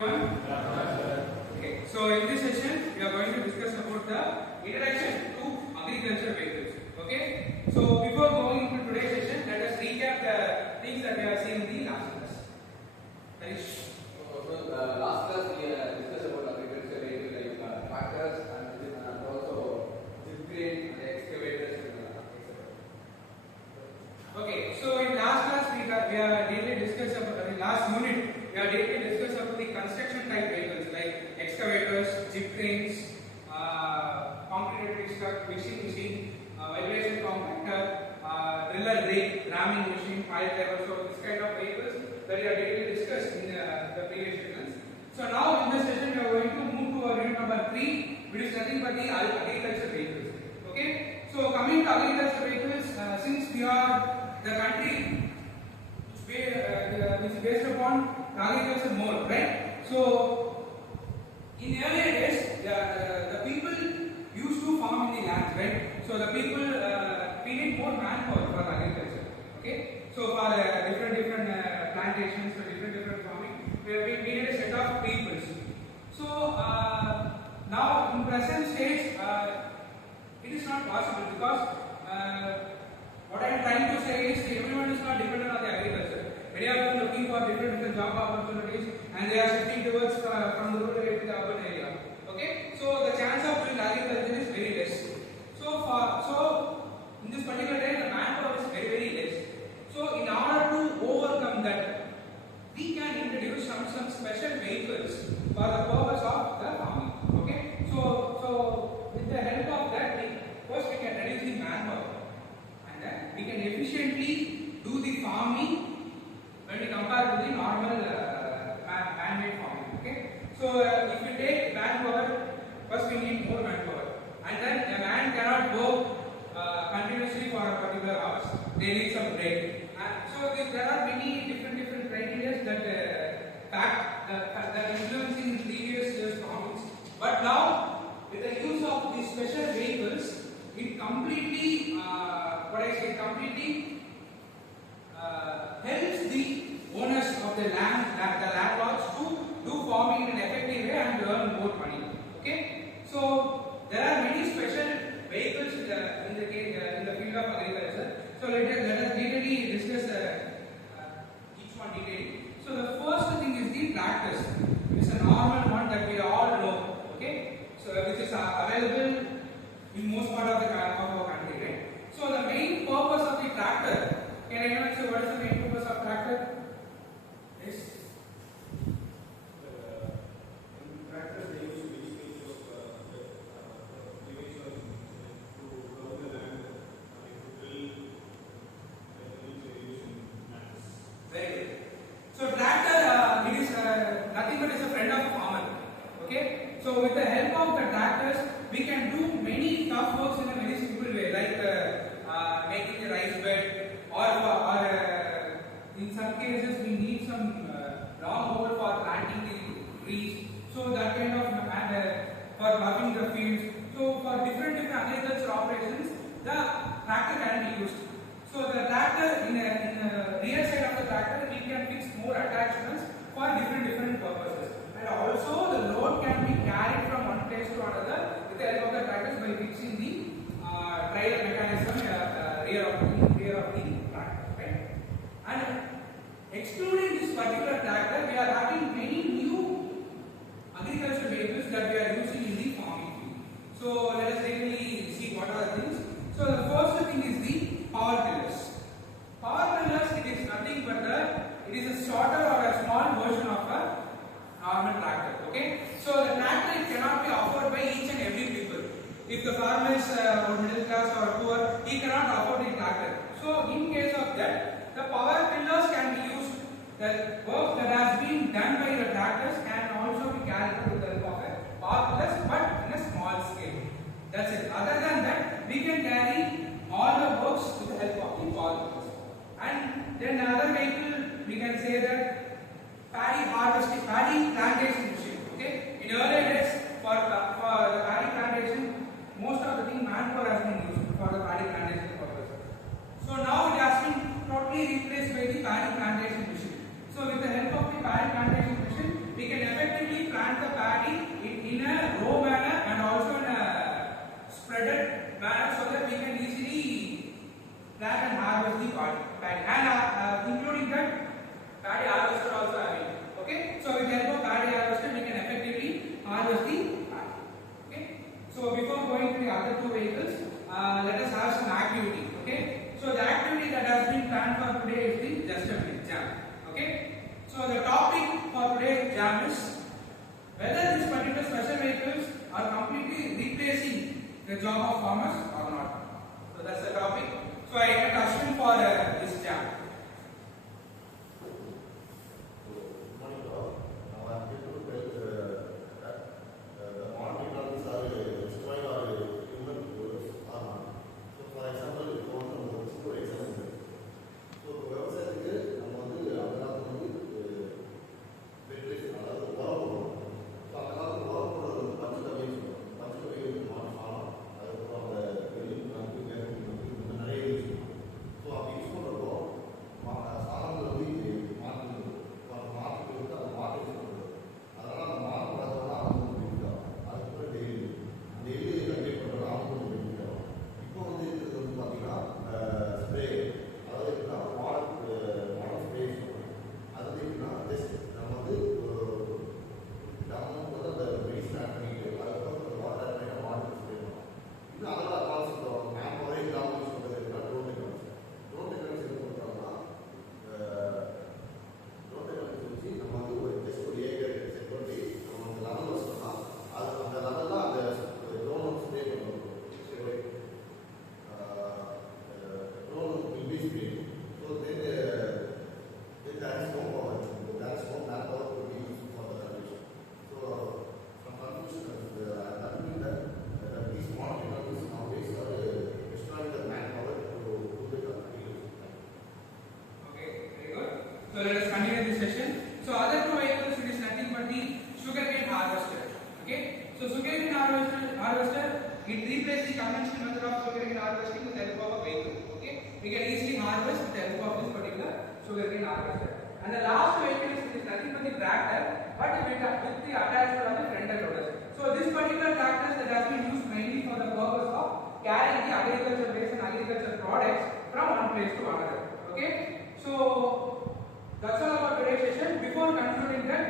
Okay, so in this session we are going to discuss about the introduction to agriculture vehicles. Okay, so before going into today's session, let us recap the things that we have seen in the last class. Harish. Last class we discussed about agriculture vehicles like tractors and also zip crane and excavators and etc. Okay, so in last class we are daily discussed about the last unit. We are daily discussed about the construction type vehicles like excavators, zip cranes, concrete truck, mixing machine, vibration compactor, driller rake, ramming machine, pile driver. So this kind of vehicles that we are daily discussed in the previous sessions. So now in this session we are going to move to our unit number 3, which is nothing but the agriculture vehicles. Okay. So coming to agriculture vehicles, since we are the country which is based upon agriculture mode, right? So in earlier days, the people used to farm in the lands, right? So the people we need more manpower for agriculture. Okay, so for different plantations, for different farming, we needed a set of peoples. So now in present stage, it is not possible because what I am trying to say is everyone is not dependent on the agriculture. Many of them looking for different job opportunities and they are shifting towards from the rural area to the urban area. Okay, so the chance of doing agriculture is very less. So in this particular day, the manpower is very less. So in order to overcome that, we can introduce some special vehicles for the purpose of the farming. Okay, so with the help of that, first we can reduce the manpower, and then we can efficiently do the farming when we compare with the normal man-made farming. Okay, so if we take manpower, first we need more manpower, and then a man cannot work continuously for a particular hours. They need some break. So there are many different criteria that influencing previous years farmings. But now with the use of these special vehicles, it completely helps the owners of the landlords to do farming in an effective way and earn more money. Okay, so there are many special vehicles in the field of agriculture. So let us detailedly discuss each one detailedly. So the first thing is the tractors. It is a normal one that we all know. Okay, so which is available in most part of our country, right? So the main purpose of the tractor. Can anyone say what is the main purpose of tractor? Yes. In tractors, they use many kinds of to cover the land, to drill, Very good. So tractor, it is nothing but is a friend of farmer. Okay. So with the help of the tractors, we can do many tough works in a very simple way, like making the rice bed, or in some cases we need some long hole for planting the trees. So that kind of for ploughing the fields. So for different agriculture operations, the tractor can be used. So the tractor in the rear side of the tractor, we can fix more attachments for different purposes. And also the load can be carried from one place to another with the help of the tractors by fixing the trailer mechanism rear of the tractor. Right? And excluding this particular tractor, we are having many new agriculture vehicles that we are using in the farming field. So let us really see what are the things. So the first thing is the power tillers. Power tillers, it is nothing but it is a shorter or a small version of a normal tractor. Okay. So the tractor cannot be offered by each and every people. If the farmer is middle class or poor, he cannot afford the tractor. So in case of that, the power tillers can be used. The work that has been done by the tractors can also be carried out with the help of a power tillers, but in a small scale. That's it. Other than that, we can carry all the works with the help of the power tillers. And then another vehicle, we can say that paddy plantation machine. Okay. In earlier days, for the paddy plantation, most of the thing manpower has been used for the paddy plantation purpose. So now it has been totally replaced by the paddy plantation machine. So with the help of the paddy plantation machine, we can effectively two vehicles, let us have some activity. Okay. So the activity that has been planned for today is the just a minute jam. Okay. So the topic for today's jam is whether these particular special vehicles are completely replacing the job of farmers or not. So that's the topic. So I get a question for this jam. So let us continue this session. So other two vehicles, it is nothing but the sugarcane harvester. Okay. So sugarcane harvester, it replaces the conventional method of sugarcane harvesting with the help of a vehicle. Okay. We can easily harvest with the help of this particular sugarcane harvester. And the last vehicle is, it is nothing but the tractor, but with the attachment of the front end loaders. So this particular tractor that has been used mainly for the purpose of carrying the agriculture waste and agriculture products from one place to another. Okay. So that's all about today's session. Before concluding that,